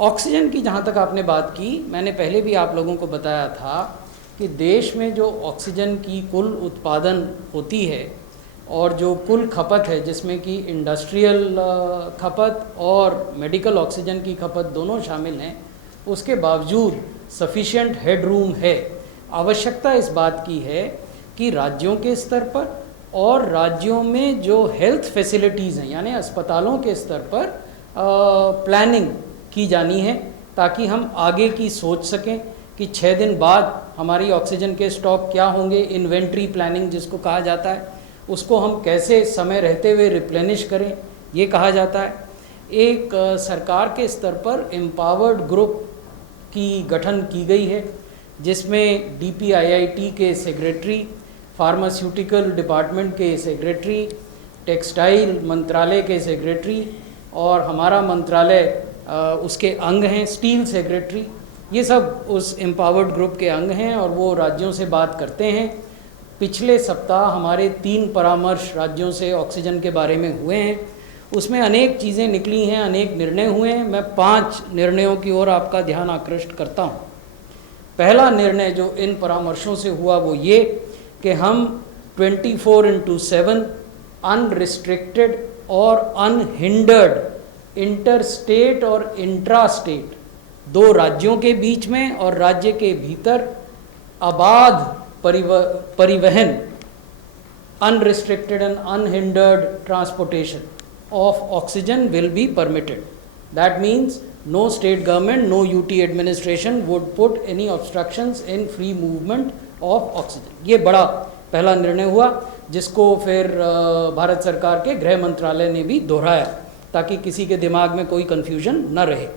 Oxygen की जहाँ तक आपने बात की, मैंने पहले भी आप लोगों को बताया था कि देश में जो ऑक्सीजन की कुल उत्पादन होती है और जो कुल खपत है, जिसमें कि इंडस्ट्रियल खपत और मेडिकल ऑक्सीजन की खपत दोनों शामिल हैं, उसके बावजूद सफिशिएंट हेडरूम है। आवश्यकता इस बात की है कि राज्यों के स्तर पर और राज्यों में जो हेल्थ फैसिलिटीज़ हैं, यानी अस्पतालों के स्तर पर प्लानिंग की जानी है, ताकि हम आगे की सोच सकें कि 6 दिन बाद हमारी ऑक्सीजन के स्टॉक क्या होंगे। इन्वेंट्री प्लानिंग जिसको कहा जाता है, उसको हम कैसे समय रहते हुए रिप्लेनिश करें, ये कहा जाता है। एक सरकार के स्तर पर एम्पावर्ड ग्रुप की गठन की गई है, जिसमें DPIIT के सेक्रेटरी, फार्मास्यूटिकल डिपार्टमेंट के सेक्रेटरी, टेक्सटाइल मंत्रालय के सेक्रेटरी और हमारा मंत्रालय उसके अंग हैं, स्टील सेक्रेटरी, ये सब उस एम्पावर्ड ग्रुप के अंग हैं और वो राज्यों से बात करते हैं। पिछले सप्ताह हमारे 3 परामर्श राज्यों से ऑक्सीजन के बारे में हुए हैं, उसमें अनेक चीज़ें निकली हैं, अनेक निर्णय हुए हैं। मैं 5 निर्णयों की ओर आपका ध्यान आकृष्ट करता हूँ। पहला निर्णय जो इन परामर्शों से हुआ वो ये कि हम 24/7 अनरिस्ट्रिक्टेड और अनहिंडर्ड इंटर स्टेट और इंट्रा स्टेट, 2 राज्यों के बीच में और राज्य के भीतर अबाध परिवहन, unrestricted and unhindered transportation of oxygen will be permitted. That means no state government, no UT administration would put any obstructions in free movement of oxygen. ये बड़ा पहला निर्णय हुआ, जिसको फिर भारत सरकार के गृह मंत्रालय ने भी दोहराया ताकि किसी के दिमाग में कोई कन्फ्यूजन न रहे।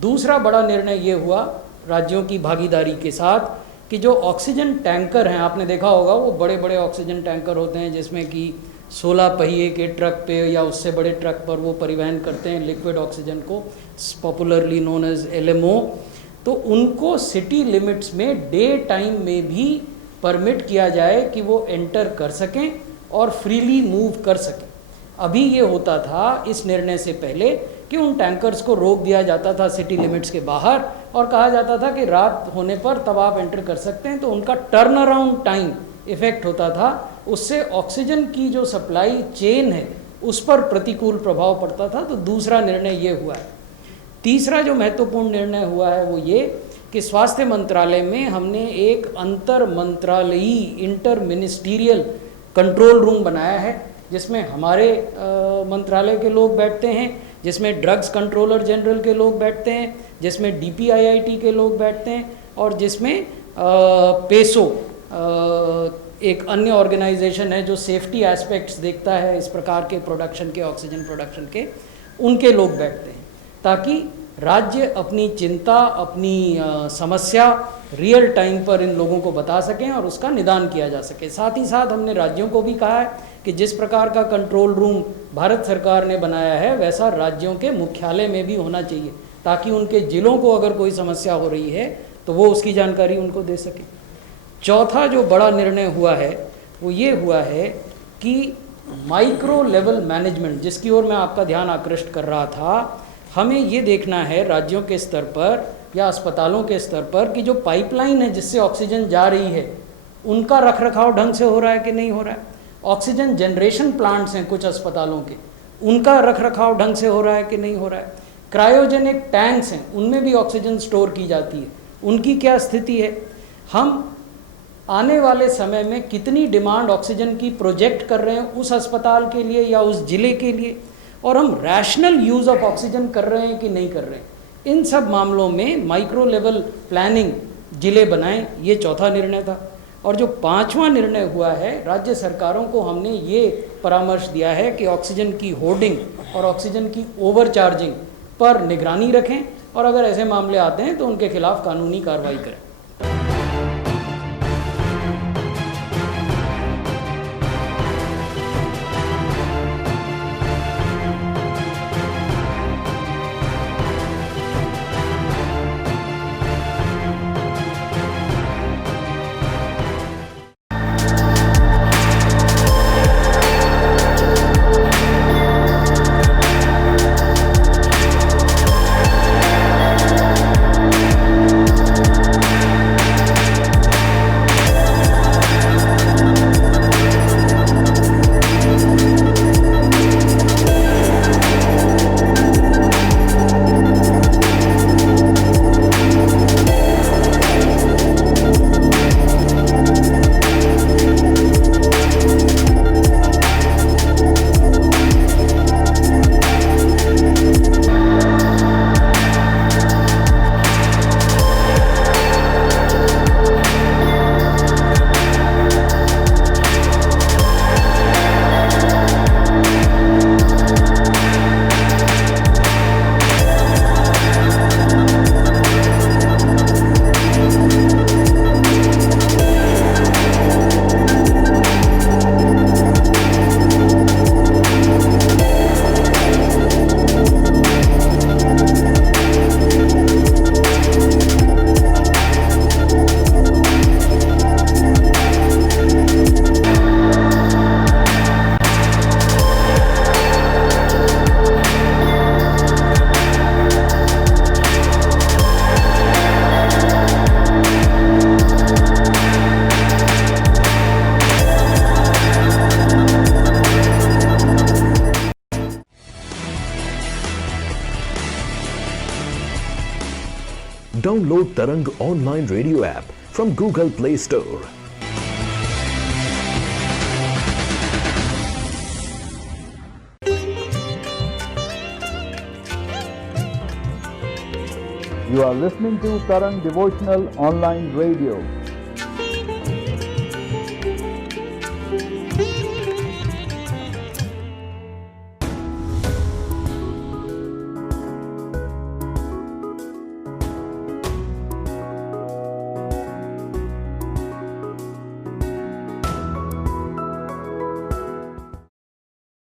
दूसरा बड़ा निर्णय ये हुआ राज्यों की भागीदारी के साथ कि जो ऑक्सीजन टैंकर हैं, आपने देखा होगा वो बड़े बड़े ऑक्सीजन टैंकर होते हैं जिसमें कि 16 पहिए के ट्रक पे या उससे बड़े ट्रक पर वो परिवहन करते हैं लिक्विड ऑक्सीजन को, पॉपुलरली नोन एज LMO। तो उनको सिटी लिमिट्स में डे टाइम में भी परमिट किया जाए कि वो एंटर कर सकें और फ्रीली मूव कर सकें। अभी ये होता था इस निर्णय से पहले कि उन टैंकर्स को रोक दिया जाता था सिटी लिमिट्स के बाहर और कहा जाता था कि रात होने पर तब आप एंटर कर सकते हैं, तो उनका टर्न अराउंड टाइम इफेक्ट होता था, उससे ऑक्सीजन की जो सप्लाई चेन है उस पर प्रतिकूल प्रभाव पड़ता था। तो दूसरा निर्णय ये हुआ है। तीसरा जो महत्वपूर्ण निर्णय हुआ है वो ये कि स्वास्थ्य मंत्रालय में हमने एक अंतर मंत्रालयी इंटर मिनिस्टीरियल कंट्रोल रूम बनाया है, जिसमें हमारे मंत्रालय के लोग बैठते हैं, जिसमें ड्रग्स कंट्रोलर जनरल के लोग बैठते हैं, जिसमें DPIIT के लोग बैठते हैं और जिसमें पेसो एक अन्य ऑर्गेनाइजेशन है जो सेफ्टी एस्पेक्ट्स देखता है इस प्रकार के प्रोडक्शन के, ऑक्सीजन प्रोडक्शन के, उनके लोग बैठते हैं, ताकि राज्य अपनी चिंता, अपनी समस्या रियल टाइम पर इन लोगों को बता सकें और उसका निदान किया जा सके। साथ ही साथ हमने राज्यों को भी कहा है कि जिस प्रकार का कंट्रोल रूम भारत सरकार ने बनाया है वैसा राज्यों के मुख्यालय में भी होना चाहिए, ताकि उनके जिलों को अगर कोई समस्या हो रही है तो वो उसकी जानकारी उनको दे सके। चौथा जो बड़ा निर्णय हुआ है वो ये हुआ है कि माइक्रो लेवल मैनेजमेंट, जिसकी ओर मैं आपका ध्यान आकृष्ट कर रहा था, हमें ये देखना है राज्यों के स्तर पर या अस्पतालों के स्तर पर कि जो पाइपलाइन है जिससे ऑक्सीजन जा रही है उनका रखरखाव ढंग से हो रहा है कि नहीं हो रहा है। ऑक्सीजन जनरेशन प्लांट्स हैं कुछ अस्पतालों के, उनका रखरखाव ढंग से हो रहा है कि नहीं हो रहा है। क्रायोजेनिक टैंक्स हैं, उनमें भी ऑक्सीजन स्टोर की जाती है, उनकी क्या स्थिति है। हम आने वाले समय में कितनी डिमांड ऑक्सीजन की प्रोजेक्ट कर रहे हैं उस अस्पताल के लिए या उस जिले के लिए, और हम रैशनल यूज़ ऑफ ऑक्सीजन कर रहे हैं कि नहीं कर रहे हैं। इन सब मामलों में माइक्रो लेवल प्लानिंग जिले बनाएं, ये चौथा निर्णय था। और जो 5वां निर्णय हुआ है, राज्य सरकारों को हमने ये परामर्श दिया है कि ऑक्सीजन की होर्डिंग और ऑक्सीजन की ओवरचार्जिंग पर निगरानी रखें और अगर ऐसे मामले आते हैं तो उनके खिलाफ कानूनी कार्रवाई करें। Download Tarang online radio app from Google Play Store. You are listening to Tarang Devotional Online Radio.